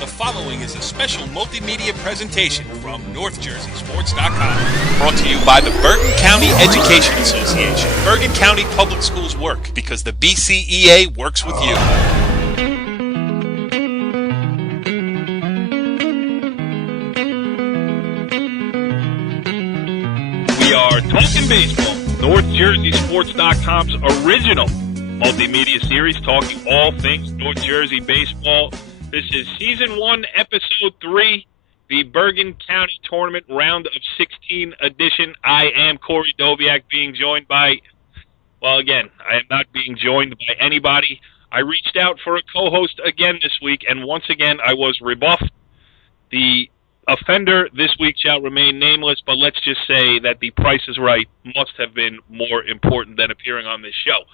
The following is a special multimedia presentation from NorthJerseySports.com. Brought to you by the Bergen County Education Association. Bergen County Public Schools work because the BCEA works with you. We are Talkin Baseball, NorthJerseySports.com's original multimedia series talking all things North Jersey baseball. This is Season 1, Episode 3, the Bergen County Tournament Round of 16 edition. I am Corey Doviak, being joined by, well, again, I am not being joined by anybody. I reached out for a co-host again this week, and once again I was rebuffed. The offender this week shall remain nameless, but let's just say that The Price is Right must have been more important than appearing on this show.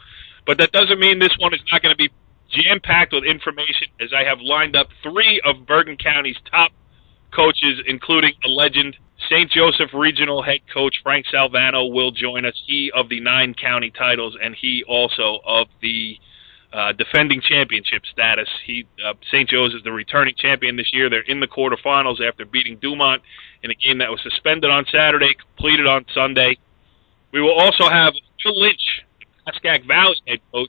But that doesn't mean this one is not going to be jam-packed with information, as I have lined up three of Bergen County's top coaches, including a legend. St. Joseph Regional head coach Frank Salvano will join us, he of the 9 county titles, and he also of the defending championship status. St. Joe's is the returning champion this year. They're in the quarterfinals after beating Dumont in a game that was suspended on Saturday, completed on Sunday. We will also have Lynch, the Pascack Valley head coach,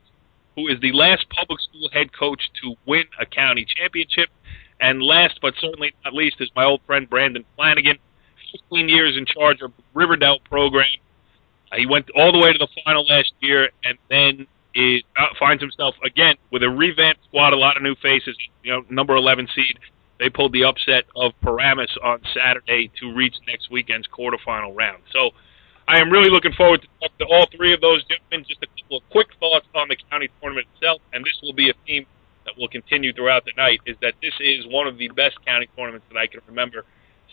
who is the last public school head coach to win a county championship. And last but certainly not least is my old friend Brandon Flanagan, 15 years in charge of the Riverdale program. He went all the way to the final last year, and then finds himself again with a revamped squad, a lot of new faces. Number 11 seed. They pulled the upset of Paramus on Saturday to reach next weekend's quarterfinal round. So I am really looking forward to talking to all three of those gentlemen. Just a couple of quick thoughts on the county tournament itself, and this will be a theme that will continue throughout the night, is that this is one of the best county tournaments that I can remember,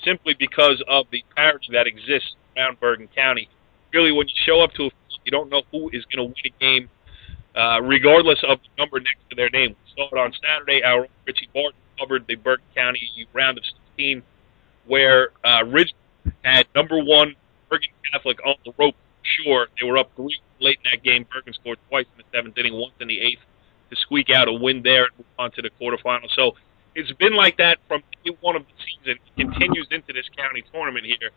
simply because of the parity that exists around Bergen County. Really, when you show up to a field, you don't know who is going to win a game, regardless of the number next to their name. We saw it on Saturday. Our own Richie Barton covered the Bergen County round of 16, where Ridge had number 1 Bergen Catholic on the rope. Sure, they were up 3 late in that game. Bergen scored twice in the 7th inning, once in the 8th, to squeak out a win there and move on to the quarterfinals. So it's been like that from day one of the season. It continues into this county tournament here,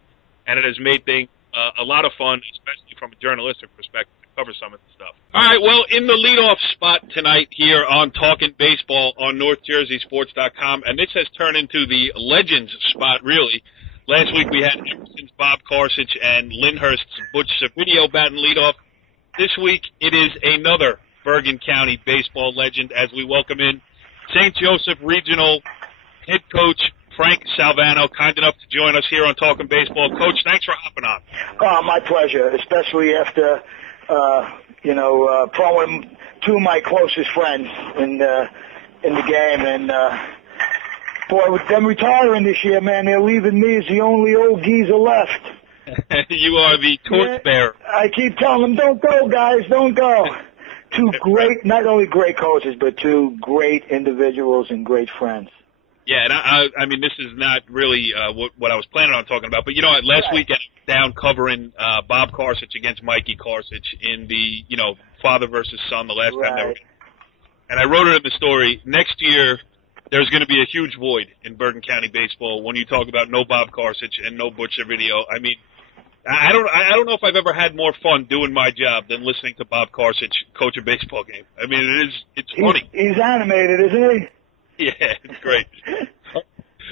and it has made things a lot of fun, especially from a journalistic perspective, to cover some of the stuff. All right, well, in the leadoff spot tonight here on Talkin Baseball on NorthJerseySports.com, and this has turned into the Legends spot, really. Last week we had Emerson's Bob Karsich and Lyndhurst's Butch Savidio batting leadoff. This week it is another Bergen County baseball legend as we welcome in St. Joseph Regional head coach Frank Salvano, kind enough to join us here on Talkin Baseball. Coach, thanks for hopping on. Oh, my pleasure, especially after, throwing 2 of my closest friends in the game. And, boy, with them retiring this year, man, they're leaving me as the only old geezer left. You are the torchbearer. I keep telling them, don't go, guys, don't go. 2 great, not only great coaches, but 2 great individuals and great friends. Yeah, and I mean, this is not really what I was planning on talking about, but last week I was down covering Bob Karsich against Mikey Karsich in the, father versus son, the last time they were. And I wrote it in the story. Next year, there's going to be a huge void in Bergen County baseball when you talk about no Bob Karsich and no Butch Savidio. I mean, I don't know if I've ever had more fun doing my job than listening to Bob Karsich coach a baseball game. I mean, it's funny. He's animated, isn't he? Yeah, it's great.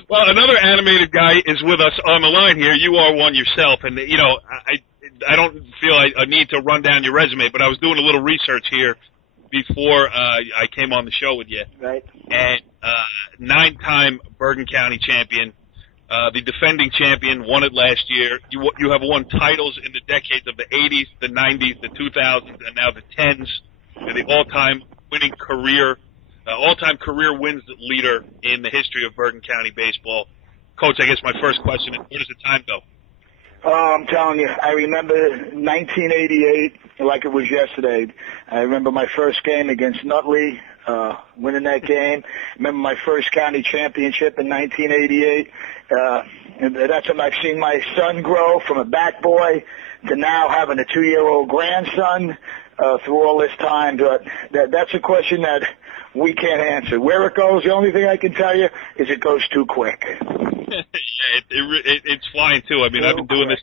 Well, another animated guy is with us on the line here. You are one yourself, and I don't feel I need to run down your resume, but I was doing a little research here before I came on the show with you. Right. And 9-time Bergen County champion, the defending champion, won it last year. You have won titles in the decades of the 80s, the 90s, the 2000s, and now the 10s. You're the all-time winning career. All-time career wins leader in the history of Bergen County baseball. Coach, I guess my first question is, where does the time go? Oh, I'm telling you, I remember 1988 like it was yesterday. I remember my first game against Nutley, winning that game. I remember my first county championship in 1988. And that's when I've seen my son grow from a bat boy to now having a 2-year-old grandson. through all this time, but that's a question that we can't answer. Where it goes, the only thing I can tell you is it goes too quick. It's flying too. I mean, I've been doing this.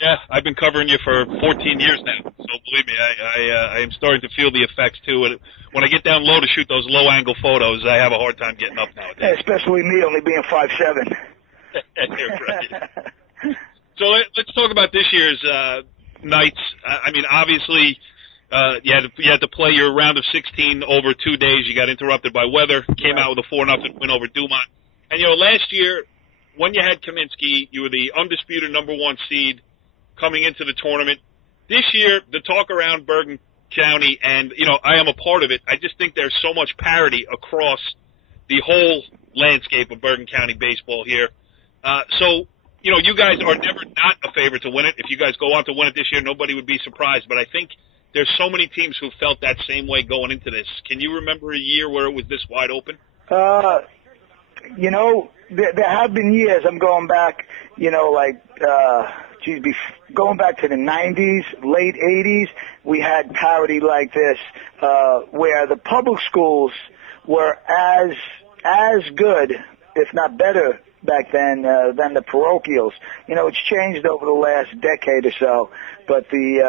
Yeah, I've been covering you for 14 years now. So believe me, I am starting to feel the effects too. And when I get down low to shoot those low-angle photos, I have a hard time getting up nowadays. Especially me, only being 5'7". You're right. So let's talk about this year's nights. I mean, obviously, you had to play your round of 16 over 2 days. You got interrupted by weather. Came out with a 4-0 win over Dumont. And last year, when you had Kaminsky, you were the undisputed number 1 seed coming into the tournament. This year, the talk around Bergen County, and, I am a part of it, I just think there's so much parity across the whole landscape of Bergen County baseball here. So, you guys are never not a favorite to win it. If you guys go on to win it this year, nobody would be surprised. But I think there's so many teams who felt that same way going into this. Can you remember a year where it was this wide open? There have been years, I'm going back, going back to the 90s, late 80s, we had parity like this, where the public schools were as good, if not better, back then than the parochials. It's changed over the last decade or so. But we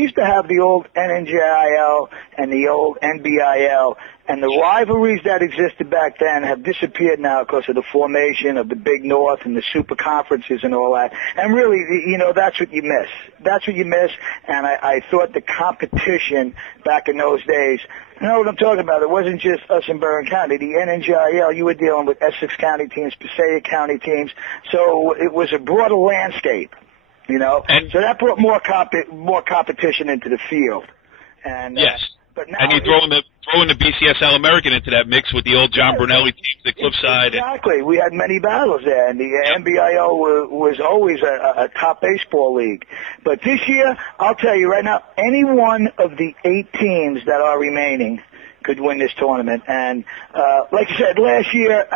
used to have the old NNJIL and the old NBIL, and the rivalries that existed back then have disappeared now because of the formation of the Big North and the super conferences and all that. And really, that's what you miss. That's what you miss. And I thought the competition back in those days, you know what I'm talking about? It wasn't just us in Bergen County. The NNJIL, you were dealing with Essex County teams, Passaic County teams. So it was a broader landscape, And so that brought more competition into the field. And yes. But now and you throwing the BCSL American into that mix with the old John Brunelli teams, the Cliffside. Exactly. We had many battles there, and the NBIO was always a top baseball league. But this year, I'll tell you right now, any one of the 8 teams that are remaining could win this tournament. And like you said, last year,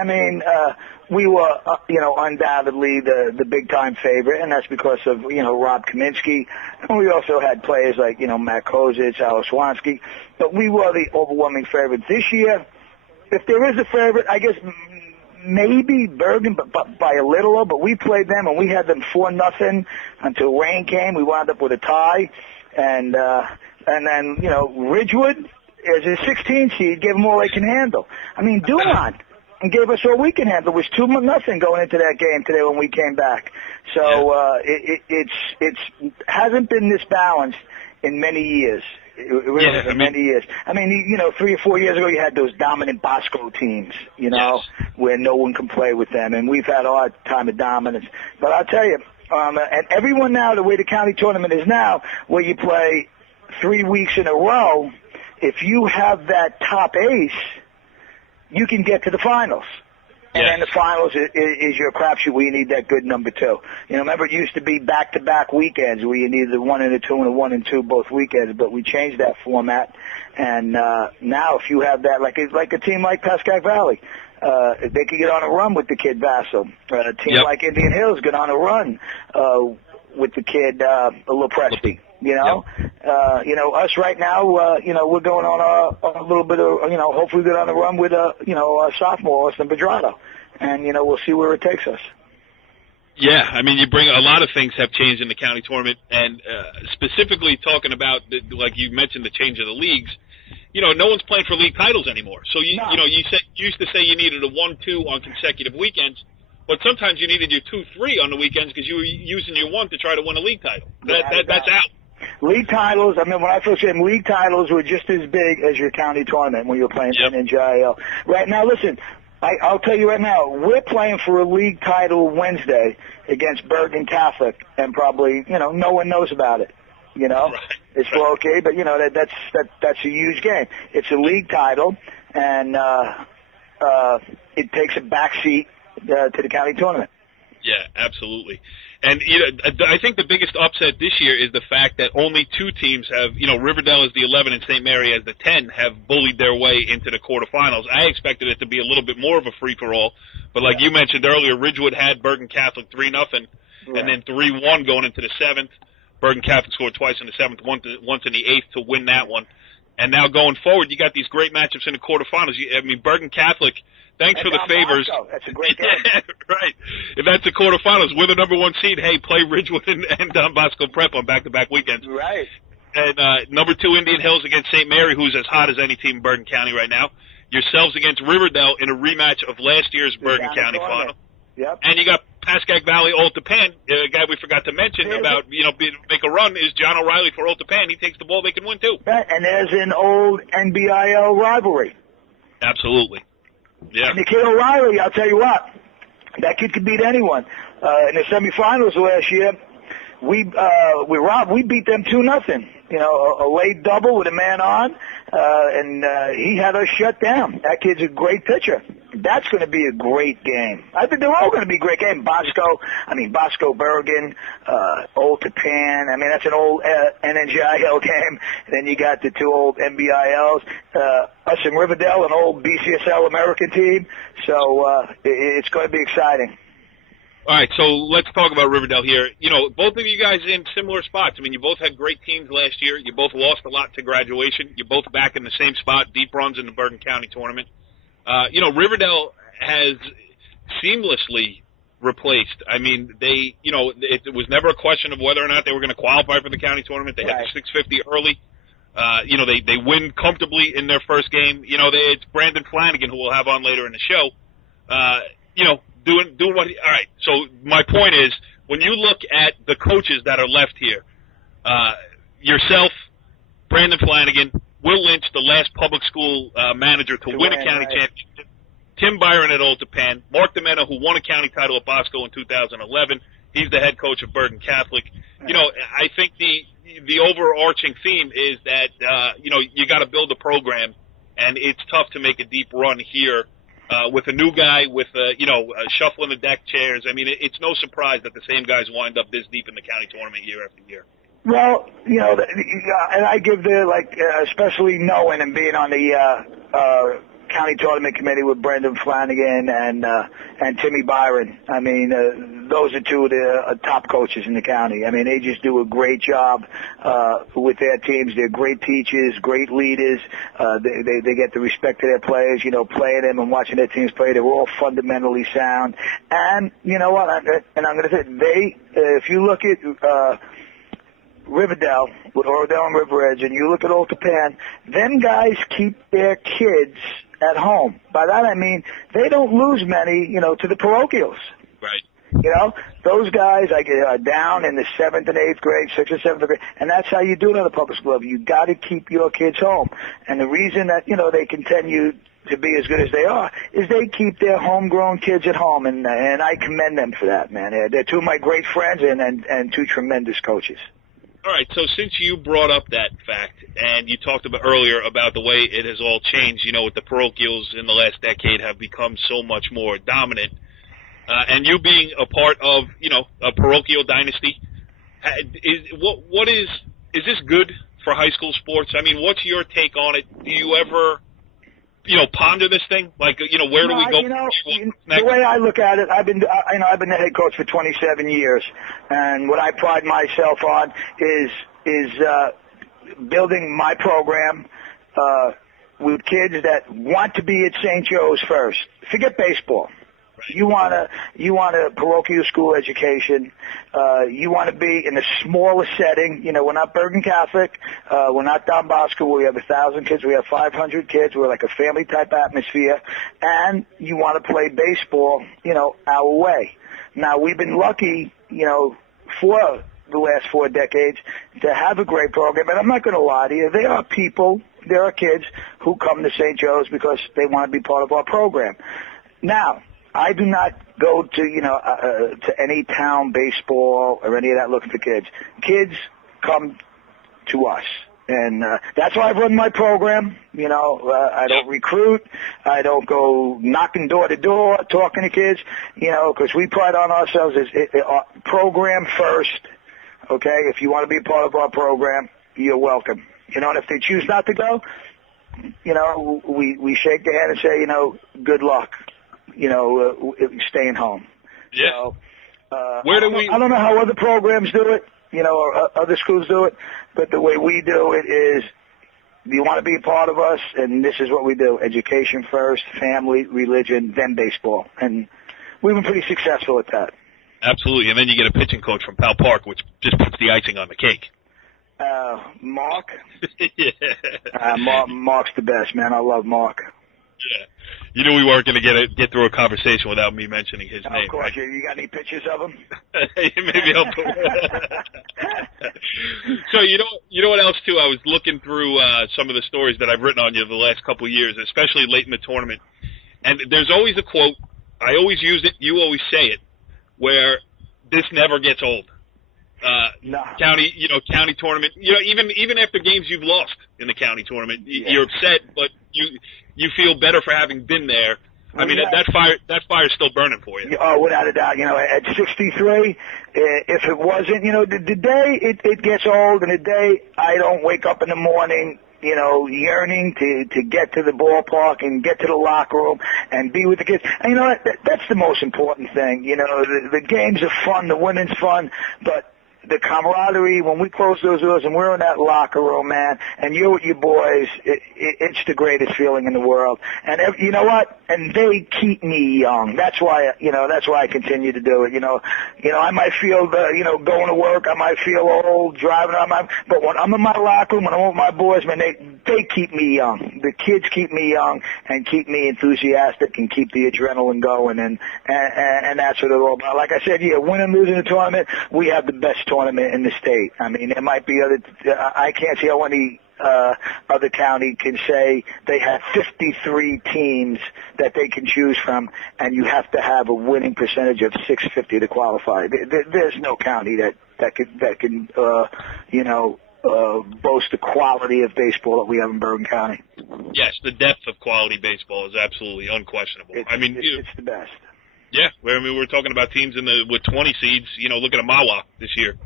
we were, undoubtedly the big-time favorite, and that's because of, Rob Kaminsky. And we also had players like, Matt Kozich, Al Swansky. But we were the overwhelming favorite. This year, if there is a favorite, I guess maybe Bergen, but by a little, but we played them, and we had them 4-0 until rain came. We wound up with a tie. And then, Ridgewood, as a 16 seed, gave them all they can handle. Dumont gave us all we can handle. It was 2-0 going into that game today when we came back. So it's hasn't been this balanced in many years. It really hasn't many years. 3 or 4 years ago you had those dominant Bosco teams, where no one can play with them, and we've had our time of dominance. But I'll tell you, and everyone now, the way the county tournament is now, where you play 3 weeks in a row, if you have that top ace, you can get to the finals. And then the finals is your crapshoot where you need that good number 2. Remember it used to be back-to-back weekends where you needed the 1 and a 2 and a 1 and 2 both weekends, but we changed that format. And now if you have that, like a team like Pascack Valley, they could get on a run with the kid Vassal. A team like Indian Hills get on a run with the kid Lopresti. Us right now, we're going on a little bit of, hopefully get on a run with a sophomore, Austin Bedrado. And, we'll see where it takes us. Yeah, you bring a lot of things have changed in the county tournament, and specifically talking about, like you mentioned, the change of the leagues. No one's playing for league titles anymore. So, you used to say you needed a 1-2 on consecutive weekends. But sometimes you needed your 2-3 on the weekends because you were using your 1 to try to win a league title. That's out. League titles, when I first came, league titles were just as big as your county tournament when you were playing NNJIL. Right now, listen, I'll tell you right now, we're playing for a league title Wednesday against Bergen Catholic, and probably, no one knows about it. Right. It's okay, but, that's a huge game. It's a league title, and it takes a backseat to the county tournament. Yeah, absolutely. And I think the biggest upset this year is the fact that only 2 teams have, Riverdale as the 11 and St. Mary as the 10 have bullied their way into the quarterfinals. I expected it to be a little bit more of a free-for-all, but like you mentioned earlier, Ridgewood had Bergen Catholic 3-0, and then 3-1 going into the 7th. Bergen Catholic scored twice in the 7th, once in the 8th to win that one. And now going forward, you got these great matchups in the quarterfinals. I mean, Bergen Catholic, thanks for the favors. Bosco. That's a great game. Right. If that's the quarterfinals, we're the number 1 seed. Hey, play Ridgewood and Don Bosco Prep on back-to-back weekends. Right. And number 2, Indian Hills against St. Mary, who's as hot as any team in Bergen County right now. Yourselves against Riverdale in a rematch of last year's Bergen County final. Yep. And you got Pascack Valley, Old Japan. A guy we forgot to mention about, make a run is John O'Reilly for Old Japan. He takes the ball, they can win too. Right. And there's an old NBIL rivalry. Absolutely. Yeah. And the kid O'Reilly, I'll tell you what, that kid could beat anyone. In the semifinals last year, we beat them 2-0. A late double with a man on, and he had us shut down. That kid's a great pitcher. That's going to be a great game. I think they're all going to be great games. Bosco, Bergen, Old Japan. I mean, that's an old NNGIL game. Then you got the 2 old NBILs. Us in Riverdale, an old BCSL American team. So it's going to be exciting. All right, so let's talk about Riverdale here. Both of you guys in similar spots. I mean, you both had great teams last year. You both lost a lot to graduation. You're both back in the same spot, deep runs in the Bergen County tournament. Riverdale has seamlessly replaced. I mean, it was never a question of whether or not they were going to qualify for the county tournament. They had the 650 early. They win comfortably in their first game. It's Brandon Flanagan, who we'll have on later in the show. Doing what? All right. So my point is, when you look at the coaches that are left here, yourself, Brandon Flanagan, Will Lynch, the last public school manager to win a county championship, Tim Byron at Old Japan, Mark DeMena, who won a county title at Bosco in 2011. He's the head coach of Bergen Catholic. I think the overarching theme is that you got to build a program, and it's tough to make a deep run here. With a new guy, with shuffling the deck chairs. I mean, it's no surprise that the same guys wind up this deep in the county tournament year after year. Well, and I give especially knowing and being on the county tournament committee with Brendan Flanagan and Timmy Byron. I mean, those are 2 of the top coaches in the county. I mean, they just do a great job with their teams. They're great teachers, great leaders. They get the respect of their players. Playing them and watching their teams play, they're all fundamentally sound. And you know what? I'm going to say if you look at Riverdale with Oradell and River Edge, and you look at Old Japan, them guys keep their kids at home. By that I mean they don't lose many, to the parochials. Right. Those guys are down in the 7th and 8th grade, 6th and 7th grade, and that's how you do it on the public school level. You got to keep your kids home. And the reason that, they continue to be as good as they are is they keep their homegrown kids at home, and I commend them for that, man. They're 2 of my great friends and 2 tremendous coaches. All right, so since you brought up that fact, and you talked about earlier about the way it has all changed, with the parochials in the last decade have become so much more dominant, and you being a part of, a parochial dynasty, is this good for high school sports? I mean, what's your take on it? Do you ever, ponder this thing? Like, where do we go? The way I look at it, I've been the head coach for 27 years, and what I pride myself on is building my program with kids that want to be at St. Joe's first. Forget baseball. You want a parochial school education. You want to be in a smaller setting. We're not Bergen Catholic. We're not Don Bosco where we have 1,000 kids. We have 500 kids. We're like a family-type atmosphere. And you want to play baseball, our way. Now, we've been lucky, for the last 4 decades to have a great program. And I'm not going to lie to you. There are kids who come to St. Joe's because they want to be part of our program. Now, I do not go to any town baseball or any of that looking for kids. Kids come to us. And that's why I've run my program. I don't recruit. I don't go knocking door to door, talking to kids, because we pride on ourselves as program first, okay? If you want to be a part of our program, you're welcome. And if they choose not to go, we shake their hand and say, good luck. Staying home. Yeah. So, I don't know how other programs do it. or other schools do it, but the way we do it is, you want to be a part of us, and this is what we do: education first, family, religion, then baseball. And we've been pretty successful at that. Absolutely, and then you get a pitching coach from Pal Park, which just puts the icing on the cake. Mark? Yeah. Mark's the best, man. I love Mark. Yeah. You knew we weren't going to get through a conversation without me mentioning his name. Of course. Right? You got any pictures of him? Maybe I'll put So you know what else, too? I was looking through some of the stories that I've written on you the last couple of years, especially late in the tournament. And there's always a quote. I always use it. You always say it, where this never gets old. No. County tournament. Even after games you've lost in the county tournament, you're upset, but you feel better for having been there. I mean, that fire's still burning for you. Oh, without a doubt. At 63, if it wasn't, the day it gets old, and the day I don't wake up in the morning, yearning to get to the ballpark and get to the locker room and be with the kids. And that's the most important thing. The games are fun, the winning's fun, but the camaraderie, when we close those doors and we're in that locker room, man, and you're with your boys, it's the greatest feeling in the world. And you know what? And they keep me young. That's why I continue to do it. I might feel, going to work, I might feel old driving around, but when I'm in my locker room, when I'm with my boys, man, they keep me young. The kids keep me young and keep me enthusiastic and keep the adrenaline going, and that's what it's all about. Like I said, win and losing the tournament, we have the best tournament in the state. I mean, there might be I can't see how any other county can say they have 53 teams that they can choose from, and you have to have a winning percentage of 650 to qualify. There's no county that can boast the quality of baseball that we have in Bergen County. Yes, the depth of quality baseball is absolutely unquestionable. It's the best. Yeah, we're talking about teams with 20 seeds. Look at Amawa this year.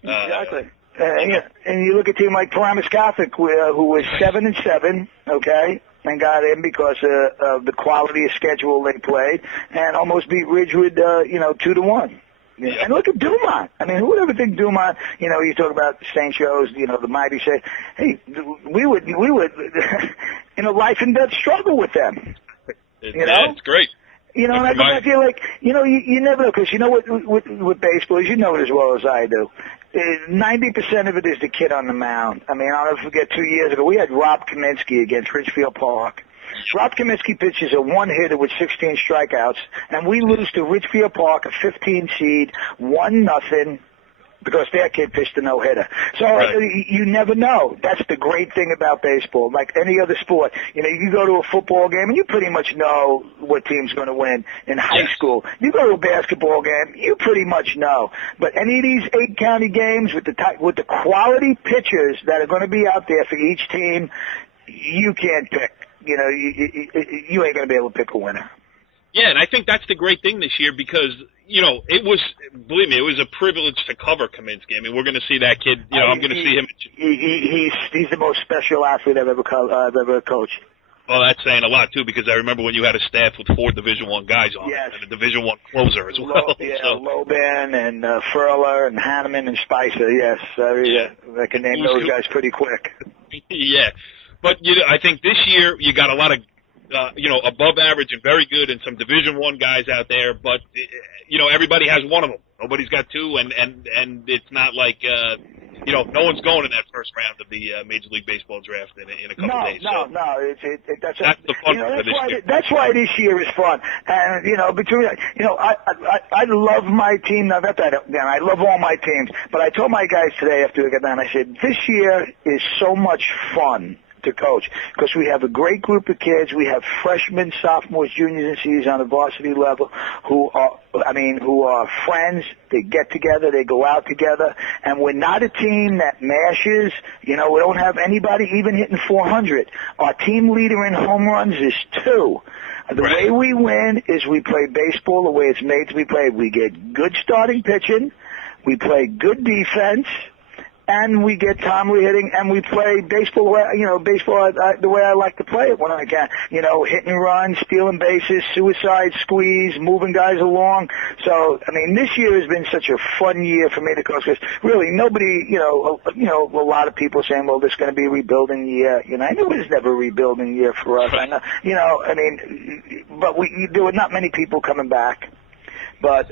Exactly. And you look at a team like Paramus Catholic, who was 7-7, okay, and got in because of the quality of schedule they played, and almost beat Ridgewood, 2-1. Yeah. And look at Dumont. I mean, who would ever think Dumont? You talk about St. Joe's, the mighty say, hey, we would, life and death struggle with them. It's great. And I feel like, you never know, because with baseball, as you know it as well as I do, 90% of it is the kid on the mound. I mean, I'll never forget 2 years ago, we had Rob Kaminsky against Ridgefield Park. Rob Kaminsky pitches a one-hitter with 16 strikeouts, and we lose to Ridgefield Park, a 15 seed, 1-0, because their kid pitched a no-hitter. So you never know. That's the great thing about baseball. Like any other sport, you go to a football game and you pretty much know what team's going to win. In high school, you go to a basketball game, you pretty much know. But any of these 8 county games with the quality pitchers that are going to be out there for each team, you can't pick. You ain't going to be able to pick a winner. Yeah, and I think that's the great thing this year because, believe me, it was a privilege to cover Kaminsky. I mean, we're going to see that kid, I'm going to see him. He's the most special athlete I've ever coached. Well, that's saying a lot, too, because I remember when you had a staff with 4 Division I guys on it, and a Division I closer as well. Loban and Furler and Hanneman and Spicer, yes. I can name those guys pretty quick. Yeah. But, I think this year you got a lot of above average and very good and some Division I guys out there, but, everybody has one of them. Nobody's got 2, and it's not like, no one's going in that first round of the Major League Baseball draft in a couple days. No. That's the fun for this year. That's why this year is fun. And, I love my team. Now, I love all my teams. But I told my guys today after we got done, I said, this year is so much fun to coach because we have a great group of kids. We have freshmen, sophomores, juniors, and seniors on the varsity level who are friends. They get together, they go out together, and we're not a team that mashes. We don't have anybody even hitting 400. Our team leader in home runs is 2. The way we win is we play baseball the way it's made to be played. We get good starting pitching, we play good defense, and we get timely hitting, and we play baseball, the way I like to play it when I can. Hit and run, stealing bases, suicide squeeze, moving guys along. So, I mean, this year has been such a fun year for me to coach, because really nobody, a lot of people saying, well, this is going to be a rebuilding year. I knew it was never a rebuilding year for us. I know, but there were not many people coming back. But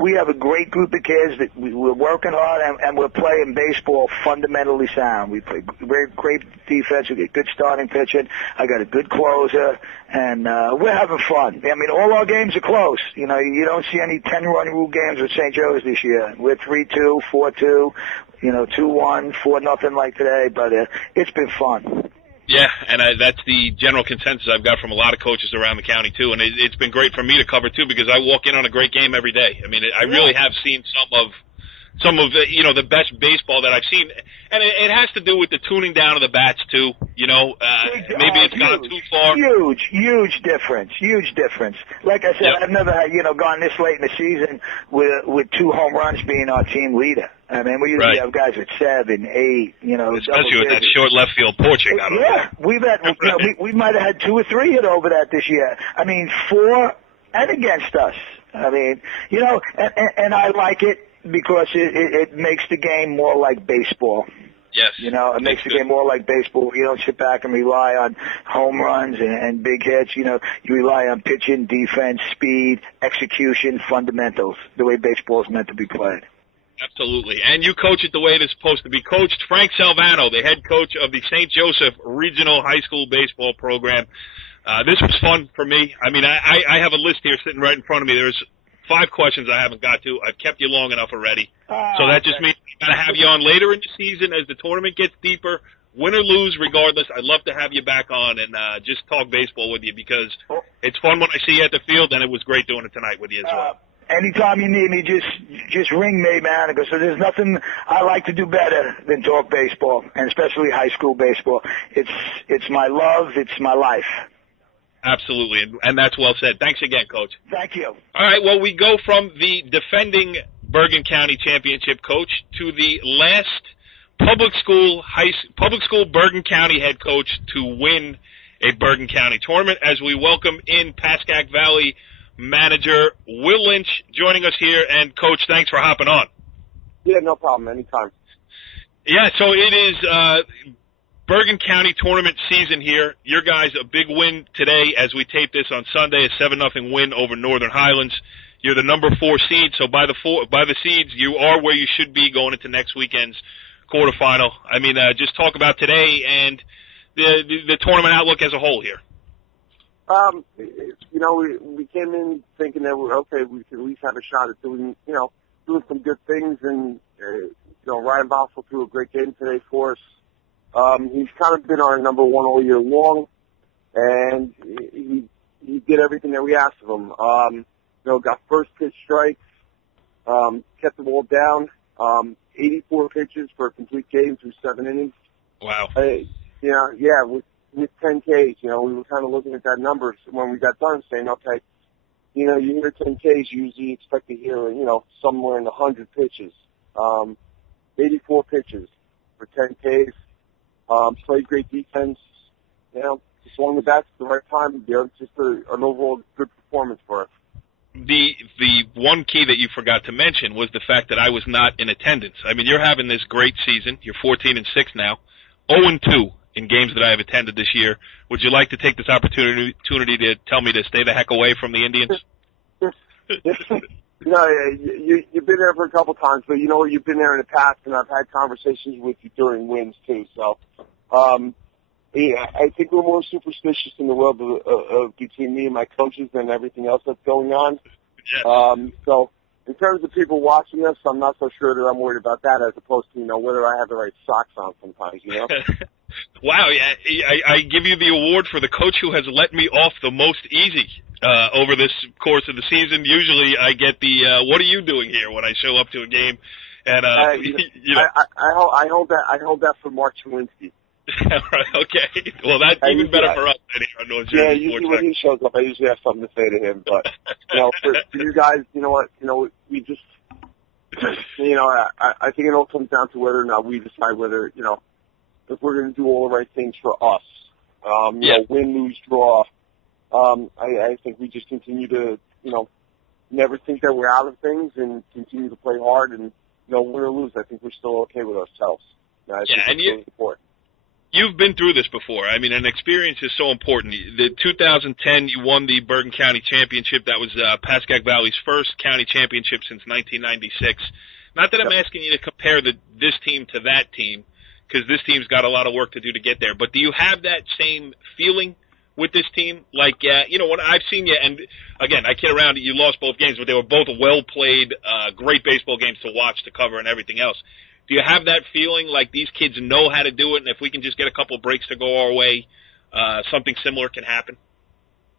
we have a great group of kids that we're working hard, and we're playing baseball fundamentally sound. We play great defense. We get good starting pitching. I got a good closer, and we're having fun. I mean, all our games are close. You don't see any 10-run rule games with St. Joe's this year. We're 3-2, 4-2, 2-1, 4-0 like today. But it's been fun. Yeah, and that's the general consensus I've got from a lot of coaches around the county, too. And it's been great for me to cover, too, because I walk in on a great game every day. I mean, I really have seen some of the best baseball that I've seen. And it has to do with the tuning down of the bats, too. Maybe it's gone too far. Huge difference. Like I said, I've never had, gone this late in the season with 2 home runs being our team leader. I mean, we usually have guys with 7, 8, especially with that short left field porching. We've had, we might have had 2 or 3 hit over that this year. I mean, 4 and against us. I mean, and I like it because it makes the game more like baseball. Yes. It makes the game more like baseball. You don't sit back and rely on home runs and big hits. You rely on pitching, defense, speed, execution, fundamentals, the way baseball is meant to be played. Absolutely. And you coach it the way it is supposed to be coached. Frank Salvano, the head coach of the St. Joseph Regional High School Baseball Program. This was fun for me. I mean, I have a list here sitting right in front of me. There's 5 questions I haven't got to. I've kept you long enough already. So that just means I'm going to have you on later in the season as the tournament gets deeper. Win or lose, regardless, I'd love to have you back on and just talk baseball with you, because it's fun when I see you at the field, and it was great doing it tonight with you as well. Anytime you need me, just ring me, man, because there's nothing I like to do better than talk baseball, and especially high school baseball. It's my love. It's my life. Absolutely, and that's well said. Thanks again, Coach. Thank you. All right, well, we go from the defending Bergen County championship coach to the last public school Bergen County head coach to win a Bergen County tournament, as we welcome in Pascack Valley manager Will Lynch joining us here. And, Coach, thanks for hopping on. Yeah, no problem. Anytime. Yeah, so it is Bergen County tournament season here. Your guys, a big win today as we tape this on Sunday, a 7-0 win over Northern Highlands. You're the number 4 seed, so by the seeds, you are where you should be going into next weekend's quarterfinal. I mean, just talk about today and the tournament outlook as a whole here. We came in thinking that we could at least have a shot at doing some good things, and Ryan Bossel threw a great game today for us. He's kind of been our number 1 all year long, and he did everything that we asked of him. Got first pitch strikes, kept the ball down, 84 pitches for a complete game through 7 innings. Wow. With 10 Ks, we were kind of looking at that number when we got done, saying, okay, you hear 10 Ks, you usually expect to hear, somewhere in the 100 pitches. 84 pitches for 10 Ks. Played great defense, just swung the bats at the right time. Just an overall good performance for us. The one key that you forgot to mention was the fact that I was not in attendance. I mean, you're having this great season. You're 14-6 now, 0-2 in games that I have attended this year. Would you like to take this opportunity to tell me to stay the heck away from the Indians? No, you've been there for a couple times, but you've been there in the past, and I've had conversations with you during wins too. So, I think we're more superstitious in the world of between me and my coaches than everything else that's going on. Yes. So, in terms of people watching us, I'm not so sure that I'm worried about that, as opposed to whether I have the right socks on sometimes. Wow, I give you the award for the coach who has let me off the most easy over this course of the season. Usually I get the what are you doing here when I show up to a game, and I hold that for Mark Chewinski. Okay, well that's even better for us. Yeah, usually when he shows up, I usually have something to say to him. But for you guys, you know what? I think it all comes down to whether or not we decide whether, if we're going to do all the right things for us. Win, lose, draw. I think we just continue to, never think that we're out of things and continue to play hard and, win or lose. I think we're still okay with ourselves. I think that's really important. You've been through this before. I mean, an experience is so important. The 2010, you won the Bergen County Championship. That was Pascack Valley's first county championship since 1996. Not that I'm asking you to compare this team to that team, because this team's got a lot of work to do to get there. But do you have that same feeling with this team? Like, when I've seen you, and again, I kid around, you lost both games, but they were both well-played, great baseball games to watch, to cover, and everything else. Do you have that feeling like these kids know how to do it, and if we can just get a couple of breaks to go our way, something similar can happen?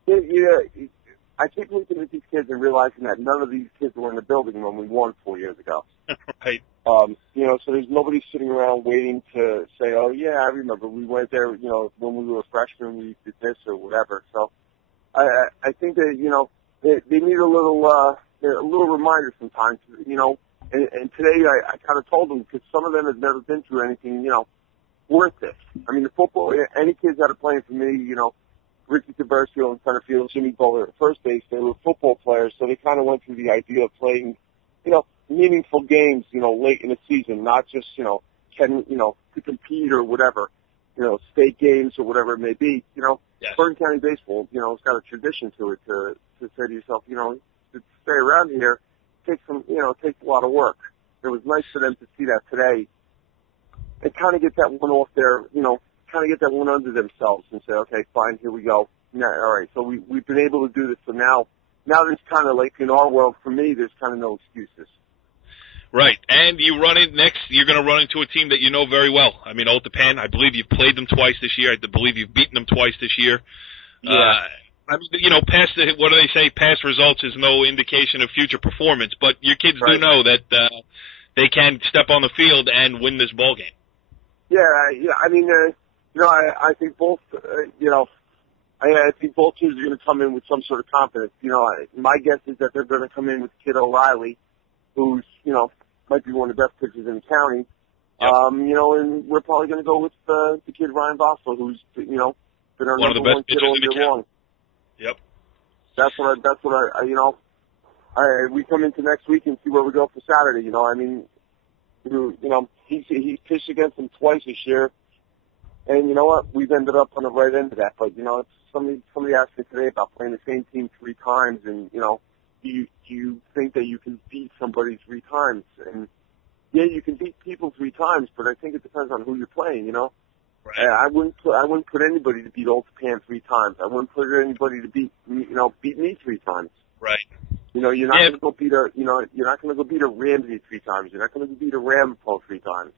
Yeah, I keep looking at these kids and realizing that none of these kids were in the building when we won 4 years ago. Right. So there's nobody sitting around waiting to say, oh, yeah, I remember we went there, when we were freshmen, we did this or whatever. So I think that, they need a little reminder sometimes, And today I kind of told them, because some of them have never been through anything, worth it. I mean, the football, any kids that are playing for me, Ricky Taversio in center field, Jimmy Bowler at first base, they were football players, so they kind of went through the idea of playing, meaningful games, late in the season, not just, to compete or whatever, state games or whatever it may be. Yes. Bergen County baseball, it's got a tradition to it to say to yourself, to stay around here, takes a lot of work. It was nice for them to see that today and kind of get that one off their, kind of get that one under themselves and say, okay, fine, here we go. Yeah, all right, so we've been able to do this. So now there's kind of like in our world, for me, there's kind of no excuses. Right, and you're going to run into a team that you know very well. I mean, Old Japan, I believe you've played them twice this year. I believe you've beaten them twice this year. Yeah. I mean, what do they say? Past results is no indication of future performance, but your kids do know that they can step on the field and win this ball game. Yeah. I mean, I think both, I think both teams are going to come in with some sort of confidence. My guess is that they're going to come in with Kid O'Reilly, who's, might be one of the best pitchers in the county. Yep. And we're probably going to go with the kid Ryan Vossel, who's, been our one of the best pitchers all in the year long. county. Yep. That's what we come into next week and see where we go for Saturday. He's pitched against them twice this year, and you know what? We've ended up on the right end of that. But it's somebody asked me today about playing the same team 3 times, and do you think that you can beat somebody 3 times? And yeah, you can beat people 3 times, but I think it depends on who you're playing. Right. I wouldn't put anybody to beat Old Japan 3 times. I wouldn't put anybody to beat me 3 times. Right. You're not going to go beat you're not going to go beat a Ramsey 3 times. You're not going to beat a Ramapo 3 times.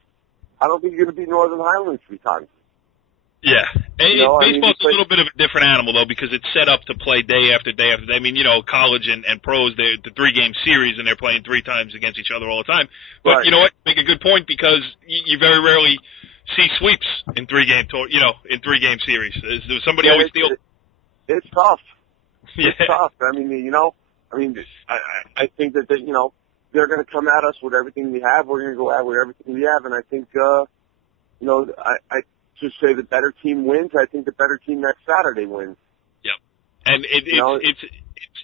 I don't think you're going to beat Northern Highlands 3 times. Yeah. Baseball's a little bit of a different animal, though, because it's set up to play day after day after day. I mean, college and pros, they're the 3-game series, and they're playing 3 times against each other all the time. But right. You know what? Make a good point, because you very rarely see sweeps in 3-game series. Does somebody always steal? It's tough. Yeah. It's tough. I mean, I think that they're going to come at us with everything we have. We're going to go out with everything we have, and I think, I just say the better team wins. I think the better team next Saturday wins. Yep. And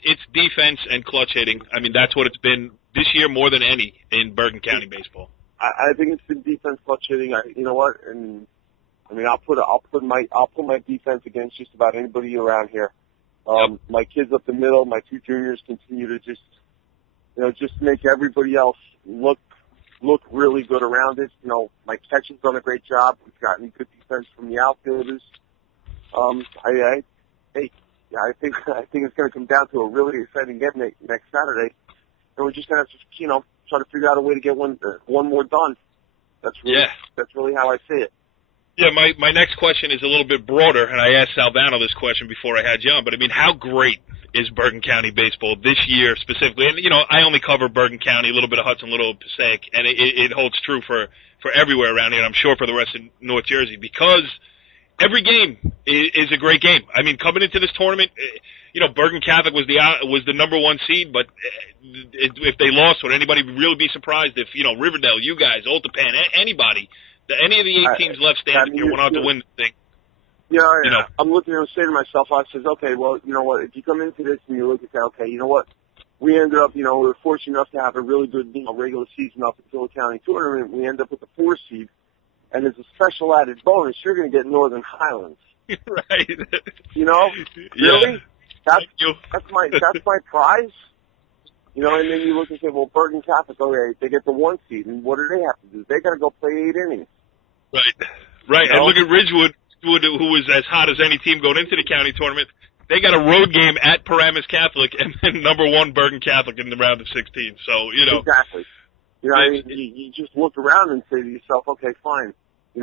it's defense and clutch hitting. I mean, that's what it's been this year more than any in Bergen County baseball. I think it's been defense, clutch hitting. You know what? And I mean, I'll put my defense against just about anybody around here. Yep. My kids up the middle, my 2 juniors continue to just make everybody else look really good around it. My catch has done a great job. We've gotten good defense from the outfielders. I think it's going to come down to a really exciting game next Saturday, and we're just going to have to try to figure out a way to get one more done. That's really how I see it. Yeah, my next question is a little bit broader, and I asked Salvano this question before I had you on, but I mean, how great is Bergen County baseball this year specifically? And, I only cover Bergen County, a little bit of Hudson, a little Passaic, and it holds true for everywhere around here, and I'm sure for the rest of North Jersey, because every game is a great game. I mean, coming into this tournament, Bergen Catholic was the number one seed, but if they lost, would anybody really be surprised if Riverdale, you guys, Oltapan, anybody, any of the 8 teams left standing here went on to win the thing? Yeah. I'm looking and saying to myself, I says, okay, well, you know what? If you come into this and you look at that, okay, you know what? We ended up, we were fortunate enough to have a really good, regular season up until the county tournament. We ended up with the 4 seed, and as a special added bonus, you're going to get Northern Highlands. Right. Really? Yeah. That's my prize. And then you look and say, well, Bergen Catholic, okay, they get the 1 seed, and what do they have to do? They got to go play 8 innings. Right. And look at Ridgewood, who was as hot as any team going into the county tournament. They got a road game at Paramus Catholic and then number 1 Bergen Catholic in the round of 16. So, Exactly. You just look around and say to yourself, okay, fine. I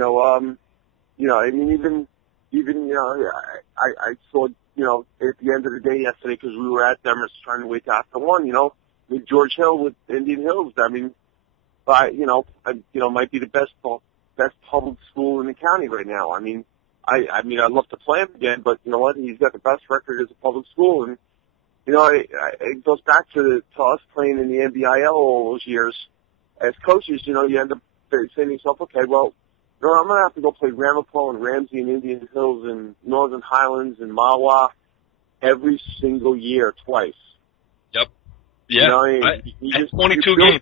saw, at the end of the day yesterday, because we were at Demers trying to wait till after 1, George Hill with Indian Hills, might be the best public school in the county right now. I'd love to play him again, but you know what? He's got the best record as a public school, and it goes back to us playing in the NBIL all those years. As coaches, you end up saying to yourself, okay, well, I'm going to have to go play Ramapo and Ramsey and Indian Hills and Northern Highlands and Mawa every single year, twice. Yep. Yeah. Just 22 game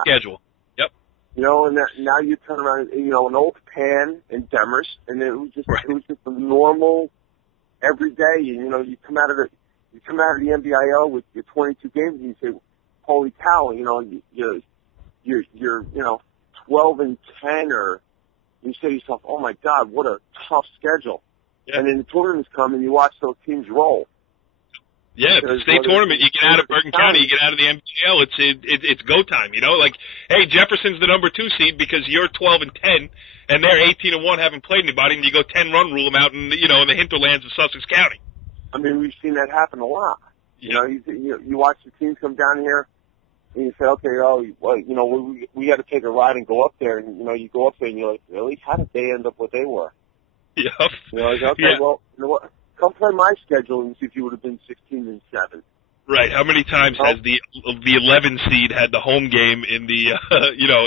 schedule. Yep. And now you turn around, an old Pan and Demers, and it was just a normal every day. And you come out of the NBIL with your 22 games, and you say, holy cow, you're 12 and 10, or you say to yourself, oh my God, what a tough schedule. Yeah. And then the tournaments come and you watch those teams roll. Yeah, the state tournament, you get out of Bergen County, you get out of the NBL, it's go time, hey, Jefferson's the number 2 seed because you're 12 and 10 and they're 18 and 1, haven't played anybody, and you go 10-run rule them out in in the hinterlands of Sussex County. We've seen that happen a lot. Yeah. You watch the teams come down here and you say, okay, we got to take a ride and go up there, and you go up there and you're like, really? How did they end up what they were? Yep. Okay, well, you know what? Come play my schedule and see if you would have been 16 and 7. Right. How many times has the 11 seed had the home game in the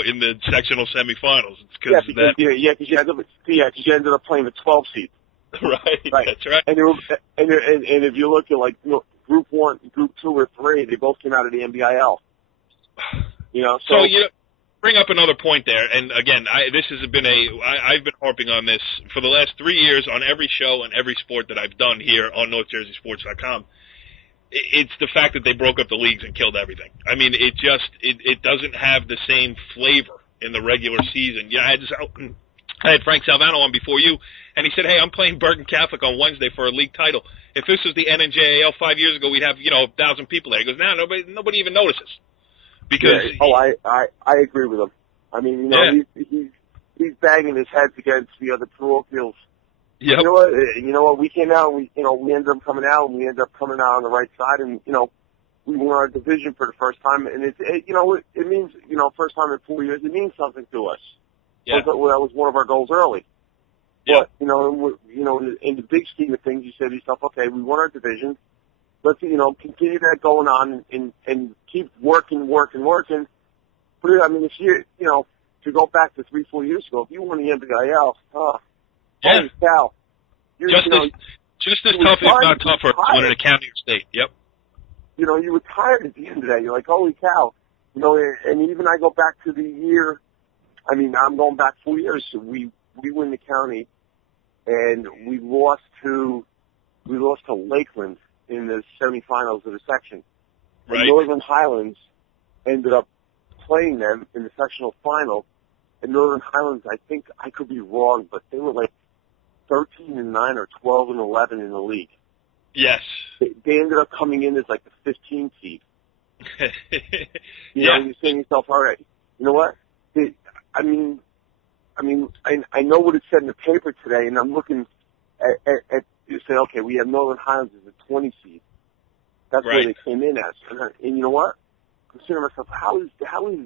in the sectional semifinals? It's because you ended up playing the 12 seed. Right. That's right. And if you look at Group 1, Group 2, or 3, they both came out of the NBIL. So bring up another point there, and again, I've been harping on this for the last 3 years on every show and every sport that I've done here on NorthJerseySports.com. It's the fact that they broke up the leagues and killed everything. It doesn't have the same flavor in the regular season. I had Frank Salvano on before you, and he said, hey, I'm playing Bergen Catholic on Wednesday for a league title. If this was the NNJAL 5 years ago, we'd have 1,000 people there. He goes, nobody even notices. Because I agree with him. He's banging his heads against the other parochials. Yep. You know what? We came out. We ended up coming out, and we ended up coming out on the right side, and we won our division for the first time, and it means first time in 4 years. It means something to us. Yeah. That was one of our goals early. Yeah. But in the big scheme of things, you say to yourself, okay, we won our division. Let's continue that going on and keep working. But if to go back to 3-4 years ago, if you won the NBIL, holy cow, just as tough, if not tougher, winning a county or state. Yep. You were tired at the end of that. You're like, holy cow, And even I go back to the year. I'm going back 4 years. So we win the county, and we lost to Lakeland in the semifinals of the section. Right. And Northern Highlands ended up playing them in the sectional final. And Northern Highlands, I think I could be wrong, but they were like 13 and 9 or 12 and 11 in the league. Yes. They ended up coming in as like the 15 seed. Yeah. You're saying to yourself, all right, you know what? I know what it said in the paper today, and I'm looking at you say, okay, we have Northern Highlands as a 20 seed. That's right. where they came in as. And you know what? I'm saying to myself, how is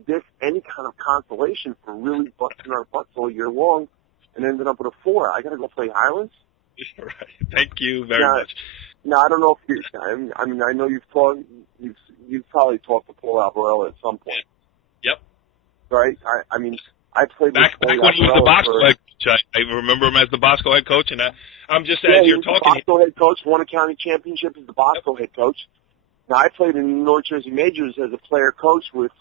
this any kind of consolation for really busting our butts all year long and ended up with a 4? I got to go play Highlands? Right. Thank you very much. Now, I don't know if I mean, I know you've probably talked to Paul Alvarella at some point. Yep. Right? I mean, I played back with when he was the Bosco head coach. I remember him as the Bosco head coach, and I'm just as you're talking. The Bosco head coach, won a county championship as the Bosco head coach. Now, I played in North Jersey Majors as a player coach with